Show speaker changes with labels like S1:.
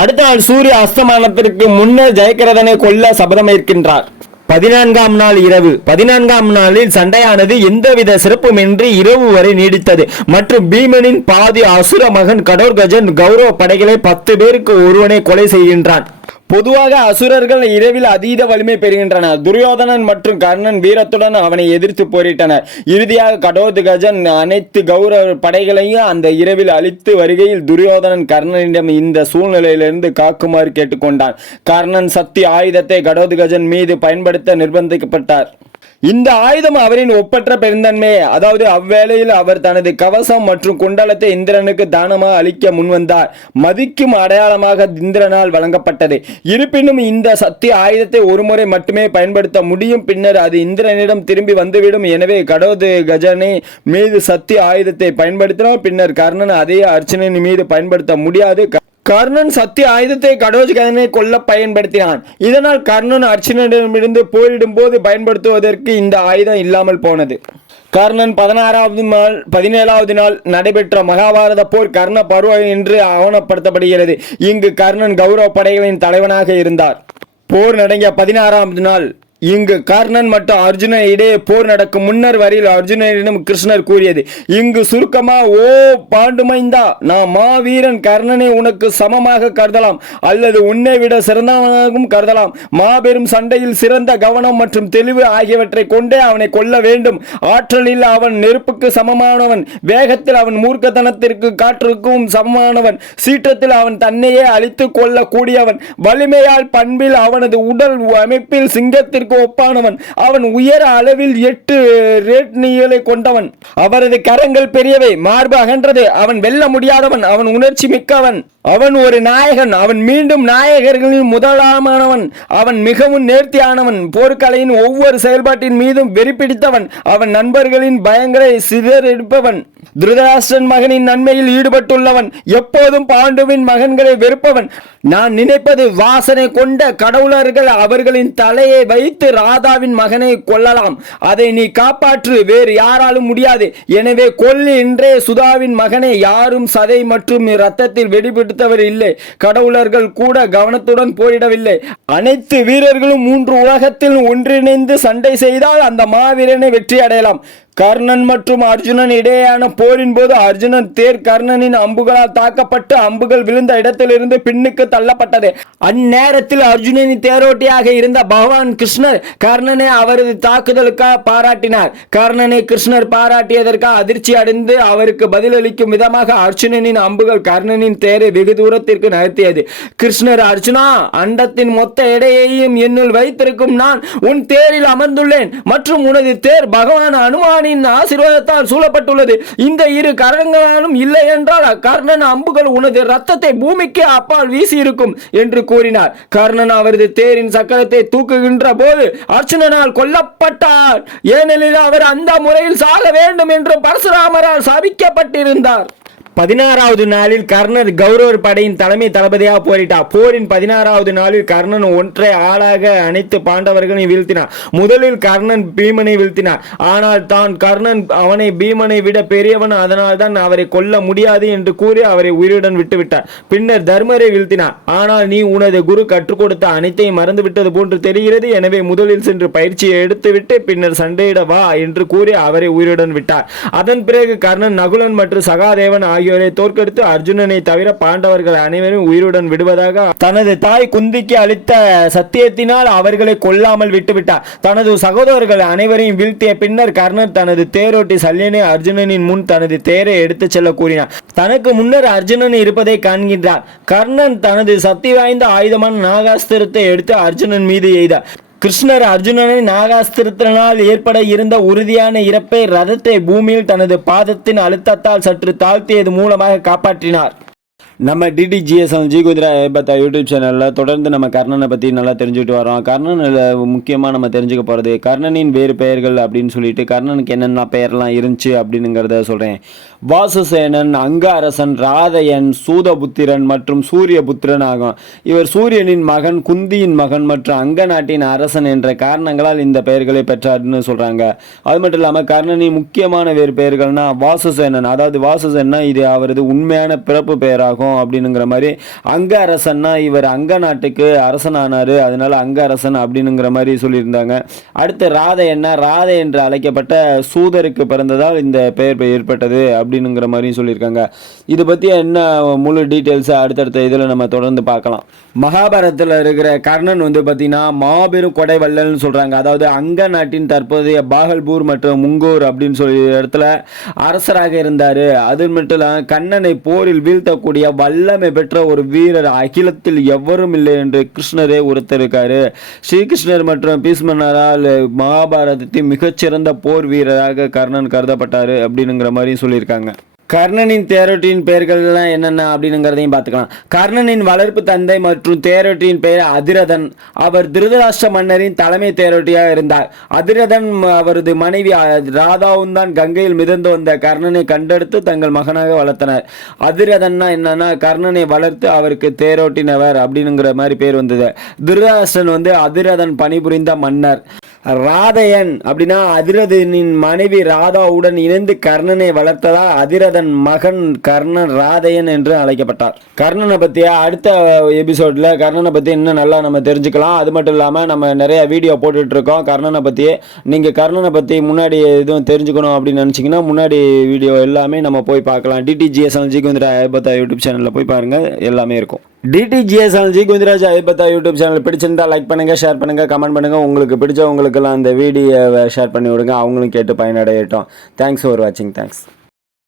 S1: அடுத்த நாள் சூரிய அஸ்தமானத்திற்கு முன்னர் ஜெயக்கிரதனை கொல்ல சபதமேற்கின்றார். பதினான்காம் நாள் இரவு. பதினான்காம் நாளில் சண்டையானது எந்தவித சிறப்புமின்றி இரவு வரை நீடித்தது. மற்றும் பீமனின் பாதி அசுர மகன் கடோர்கஜன் கௌரவ படைகளை பத்து பேருக்கு ஒருவனை கொலை செய்கின்றான். பொதுவாக அசுரர்கள் இரவில் அதீத வலிமை பெறுகின்றனர். துரியோதனன் மற்றும் கர்ணன் வீரத்துடன் அவனை எதிர்த்து போரிட்டனர். இறுதியாக கடோத்கஜன் அனைத்து கௌரவ படைகளையும் அந்த இரவில் அழித்து வருகையில் துரியோதனன் கர்ணனிடம் இந்த சூழ்நிலையிலிருந்து காக்குமாறு கேட்டுக்கொண்டான். கர்ணன் சக்தி ஆயுதத்தை கடோத்கஜன் மீது பயன்படுத்த நிர்பந்திக்கப்பட்டார். இந்த ஆயுதம் அவரின் ஒப்பற்ற பெருந்தன்மை அதாவது அவ்வேளையில் அவர் தனது கவசம் மற்றும் குண்டலத்தை இந்திரனுக்கு தானமாக அளிக்க முன்வந்தார். மதிக்கும் அடையாளமாக இந்திரனால் வழங்கப்பட்டது. இருப்பினும் இந்த சக்தி ஆயுதத்தை ஒருமுறை மட்டுமே பயன்படுத்த முடியும். பின்னர் அது இந்திரனிடம் திரும்பி வந்துவிடும். எனவே கடோது கஜனை மீது சக்தி ஆயுதத்தை பயன்படுத்தினால் பின்னர் கர்ணன் அதே அர்ச்சனின் மீது பயன்படுத்த முடியாது. கர்ணன் சக்தி ஆயுதத்தை கடோஜகனை கொல்ல பயன்படுத்தினான். இதனால் கர்ணன் அர்ச்சனிடமிருந்து போரிடும் போது பயன்படுத்துவதற்கு இந்த ஆயுதம் இல்லாமல் போனது. கர்ணன் பதினாறாவது நாள் பதினேழாவது நாள் நடைபெற்ற மகாபாரத போர் கர்ண பருவம் என்று ஆவணப்படுத்தப்படுகிறது. இங்கு கர்ணன் கௌரவ படைகளின் தலைவனாக இருந்தார். போர் நடங்கிய பதினாறாவது நாள் இங்கு கர்ணன் மற்றும் அர்ஜுனன் இடையே போர் நடக்கும். முன்னர் வரையில் அர்ஜுனனிடம் கிருஷ்ணர் கூறியது இங்கு சுருக்கமா ஓ பாண்டுமைந்தா நான் மாவீரன் கர்ணனை உனக்கு சமமாக கருதலாம் அல்லது உன்னை விட சிறந்தவனாகவும் கருதலாம். மாபெரும் சண்டையில் சிறந்த கவனம் மற்றும் தெளிவு ஆகியவற்றை கொண்டே அவனை கொல்ல வேண்டும். ஆற்றலில் அவன் நெருப்புக்கு சமமானவன் வேகத்தில் அவன் மூர்க்கத்தனத்திற்கு காற்றுக்கும் சமமானவன் சீற்றத்தில் அவன் தன்னையே அழித்து கொள்ளக்கூடியவன். வலிமையால் பண்பில் அவனது உடல் அமைப்பில் சிங்கத்திற்கு ஒப்பானவன் அவன் உயர அளவில் எட்டு ரேட் நீளை கொண்டவன். அவரது கரங்கள் பெரியவை மார்பு அகன்றது. அவன் வெல்ல முடியாதவன் அவன் உணர்ச்சி மிக்கவன். அவன் ஒரு நாயகன் அவன் மீண்டும் நாயகர்களின் முதலாமானவன் அவன் மிகவும் நேர்த்தியானவன் போர்க்கலையின் ஒவ்வொரு செயல்பாட்டின் மீதும் வெறி பிடித்தவன். அவன் நண்பர்களின் பயங்களை சிதறெடுப்பவன். திருதராஷ்டிரன் மகனின் நன்மையில் ஈடுபட்டுள்ளவன். எப்போதும் பாண்டுவின் மகன்களை வெறுப்பவன். நான் நினைப்பது வாசனை கொண்ட கடவுளர்கள் அவர்களின் தலையை வைத்து ராதாவின் மகனை கொல்லலாம். அதை நீ காப்பாற்று வேறு யாராலும் முடியாது. எனவே கொல்லு இன்றே சுதாவின் மகனை யாரும் சதை மற்றும் இரத்தத்தில் வெடிபிடித்தவர் இல்லை. கடவுளர்கள் கூட கவனத்துடன் போரிடவில்லை. அனைத்து வீரர்களும் மூன்று உலகத்தில் ஒன்றிணைந்து சண்டை செய்தால் அந்த மாவீரனை வெற்றி அடையலாம் கர்ணன் மற்றும் அர்ஜுனன் இடையேயான போரின் போது அர்ஜுனன் தேர் கர்ணனின் அம்புகளால் தாக்கப்பட்டு அம்புகள் விழுந்த இடத்திலிருந்து பின்னுக்கு தள்ளப்பட்டது. அந்நேரத்தில் அர்ஜுனனின் தேரோட்டியாக இருந்த பகவான் கிருஷ்ணர் கர்ணனை அவரது தாக்குதலுக்காக பாராட்டினார். கர்ணனை கிருஷ்ணர் பாராட்டியதற்காக அதிர்ச்சி அடைந்து அவருக்கு பதிலளிக்கும் விதமாக அர்ஜுனனின் அம்புகள் கர்ணனின் தேரை வெகு தூரத்திற்கு நகர்த்தியது. கிருஷ்ணர் அர்ஜுனா அண்டத்தின் மொத்த எடையையும் என்னுள் வைத்திருக்கும் நான் உன் தேரில் அமர்ந்துள்ளேன் மற்றும் உனது தேர் பகவான் அனுமானி அனுமானின் ஆசீர்வாதத்தால் சூழப்பட்டுள்ளது. இந்த இரு கரங்களாலும் இல்லை என்றால் அக்கர்ணன் அம்புகள் உனது ரத்தத்தை பூமிக்கு அப்பால் வீசி இருக்கும் என்று கூறினார். கர்ணன் அவரது தேரின் சக்கரத்தை தூக்குகின்ற போது அர்ச்சுனனால் கொல்லப்பட்டார். ஏனெனில் அவர் அந்த முறையில் சாக வேண்டும் என்று பரசுராமரால் சபிக்கப்பட்டிருந்தார். பதினாறாவது நாளில் கர்ணர் கௌரவர் படையின் தலைமை தளபதியாக போரிட்டார். போரின் பதினாறாவது நாளில் கர்ணன் ஒன்றை ஆளாக அனைத்து பாண்டவர்களையும் வீழ்த்தினார். முதலில் கர்ணன் பீமனை வீழ்த்தினார். ஆனால் தான் கர்ணன் அவனை பீமனை விட பெரியவன். அதனால் தான் அவரை கொல்ல முடியாது என்று கூறி அவரை உயிருடன் விட்டுவிட்டார். பின்னர் தர்மரை வீழ்த்தினார். ஆனால் நீ உனது குரு கற்றுக் கொடுத்த அனைத்தையும் மறந்துவிட்டது போன்று தெரிகிறது. எனவே முதலில் சென்று பயிற்சியை எடுத்துவிட்டு பின்னர் சண்டையிட வா என்று கூறி அவரை உயிருடன் விட்டார். அதன் பிறகு கர்ணன் நகுலன் மற்றும் சகாதேவன் ஆகிய ஆகியோரை தோற்கடித்து அர்ஜுனனை தவிர பாண்டவர்கள் அனைவரும் உயிருடன் விடுவதாக தனது தாய் குந்திக்கு அளித்த சத்தியத்தினால் அவர்களை கொல்லாமல் விட்டுவிட்டார். தனது சகோதரர்கள் அனைவரையும் வீழ்த்திய பின்னர் கர்ணர் தனது தேரோட்டி சல்யனை அர்ஜுனனின் முன் தனது தேரை எடுத்துச் செல்ல கூறினார் தனக்கு முன்னர் அர்ஜுனன் இருப்பதை காண்கின்றார். கர்ணன் தனது சக்தி வாய்ந்த ஆயுதமான நாகாஸ்திரத்தை எடுத்து அர்ஜுனன் மீது எய்தார். கிருஷ்ணர் அர்ஜுனனை நாகாஸ்திரத்தினால் ஏற்பட இருந்த உறுதியான இறப்பை ரதத்தை பூமியில் தனது பாதத்தின் அழுத்தத்தால் சற்று தாழ்த்தியது மூலமாக காப்பாற்றினார். நம்ம டிடிஜிஎஸ் ஜி குதிரா ஏபத்தா யூடியூப் சேனலில் தொடர்ந்து நம்ம கர்ணனை பற்றி நல்லா தெரிஞ்சுக்கிட்டு வரோம். கர்ணனில் முக்கியமாக நம்ம தெரிஞ்சுக்க போகிறது கர்ணனின் வேறு பெயர்கள் அப்படின்னு சொல்லிட்டு கர்ணனுக்கு என்னென்ன பெயர்லாம் இருந்துச்சு அப்படின்னுங்கிறத சொல்கிறேன் வாசுசேனன் அங்க அரசன் ராதையன் சூதபுத்திரன் மற்றும் சூரியபுத்திரன் ஆகும். இவர் சூரியனின் மகன் குந்தியின் மகன் மற்றும் அங்க நாட்டின் அரசன் என்ற காரணங்களால் இந்த பெயர்களை பெற்றார்னு சொல்கிறாங்க அது மட்டும் இல்லாமல் கர்ணனின் முக்கியமான வேறு பெயர்கள்னால் வாசுசேனன். அதாவது வாசுசேனா இது அவரது உண்மையான பிறப்பு பெயராகும். பண்ணணும் அப்படின்னுங்கிற மாதிரி அங்க அரசன்னா இவர் அங்க நாட்டுக்கு அரசனானாரு அதனால அங்க அரசன் அப்படின்னுங்கிற மாதிரி சொல்லியிருந்தாங்க. அடுத்து என்ன? ராதை என்று அழைக்கப்பட்ட சூதருக்கு பிறந்ததால் இந்த பெயர் ஏற்பட்டது அப்படின்னுங்கிற மாதிரியும் சொல்லியிருக்காங்க. இது பற்றி என்ன முழு டீட்டெயில்ஸை அடுத்தடுத்த இதில் நம்ம தொடர்ந்து பார்க்கலாம். மகாபாரதத்தில் இருக்கிற கர்ணன் வந்து பார்த்தீங்கன்னா மாபெரும் கொடைவல்லல்னு சொல்கிறாங்க அதாவது அங்க நாட்டின் தற்போதைய பாகல்பூர் மற்றும் முங்கூர் அப்படின்னு சொல்லி இடத்துல அரசராக இருந்தார். அது மட்டும் இல்லாம கண்ணனை போரில் வீழ்த்தக்கூடிய வல்லமை பெற்ற ஒரு வீரர் அகிலத்தில் எவரும் இல்லை என்று கிருஷ்ணரே ஒருத்தருக்காரு ஸ்ரீகிருஷ்ணர் மற்றும் பீஷ்மனரால் மகாபாரதத்தின் மிகச்சிறந்த போர் வீரராக கர்ணன் கருதப்பட்டார் அப்படின்னுங்கிற மாதிரியும் சொல்லியிருக்காங்க. கர்ணனின் தேரோட்டியின் பெயர்கள்லாம் என்னென்ன அப்படிங்கிறதையும் பார்த்துக்கலாம். கர்ணனின் வளர்ப்பு தந்தை மற்றும் தேரோட்டியின் பெயர் அதிரதன். அவர் திருதராஷ்டிர மன்னரின் தலைமை தேரோட்டியாக இருந்தார். அதிரதன் அவரது மனைவி ராதாவும் தான் கங்கையில் மிதந்து வந்த கர்ணனை கண்டெடுத்து தங்கள் மகனாக வளர்த்தனர். அதிரதன்னா என்னன்னா கர்ணனை வளர்த்து அவருக்கு தேரோட்டினவர் அப்படிங்கிற மாதிரி பேர் வந்தது. திருதராஷ்டிரன் வந்து அதிரதன் பணிபுரிந்த மன்னர். ராதையன் அப்படின்னா அதிரதனின் மனைவி ராதாவுடன் இணைந்து கர்ணனை வளர்த்ததா? அதிரதன் மகன் கர்ணன் ராதையன் என்று அழைக்கப்பட்டார். கர்ணனை பற்றிய அடுத்த எபிசோடில் கர்ணனை பற்றி இன்னும் நல்லா நம்ம தெரிஞ்சுக்கலாம். அது மட்டும் இல்லாமல் நம்ம நிறைய வீடியோ போட்டுட்ருக்கோம். கர்ணனை பற்றி நீங்கள் கர்ணனை பற்றி முன்னாடி எதுவும் தெரிஞ்சுக்கணும் அப்படின்னு நினச்சிங்கன்னா முன்னாடி வீடியோ எல்லாமே நம்ம போய் பார்க்கலாம். டிடிஜிஎஸ் ஜி குந்திரா ஐபத்தா யூடியூப் சேனலில் போய் பாருங்கள் எல்லாமே இருக்கும். டிடிஜிஎஸ் ஜி குந்திராஜ் ஐபத்தா யூடியூப் சேனல் பிடிச்சிருந்தா லைக் பண்ணுங்கள் ஷேர் பண்ணுங்கள் கமெண்ட் பண்ணுங்கள் உங்களுக்கு பிடிச்சவங்களுக்கெல்லாம் அந்த வீடியோவை ஷேர் பண்ணி விடுங்க. அவங்களும் கேட்டு பயனடையட்டும். தேங்க்ஸ் ஃபார் வாட்சிங் தேங்க்ஸ்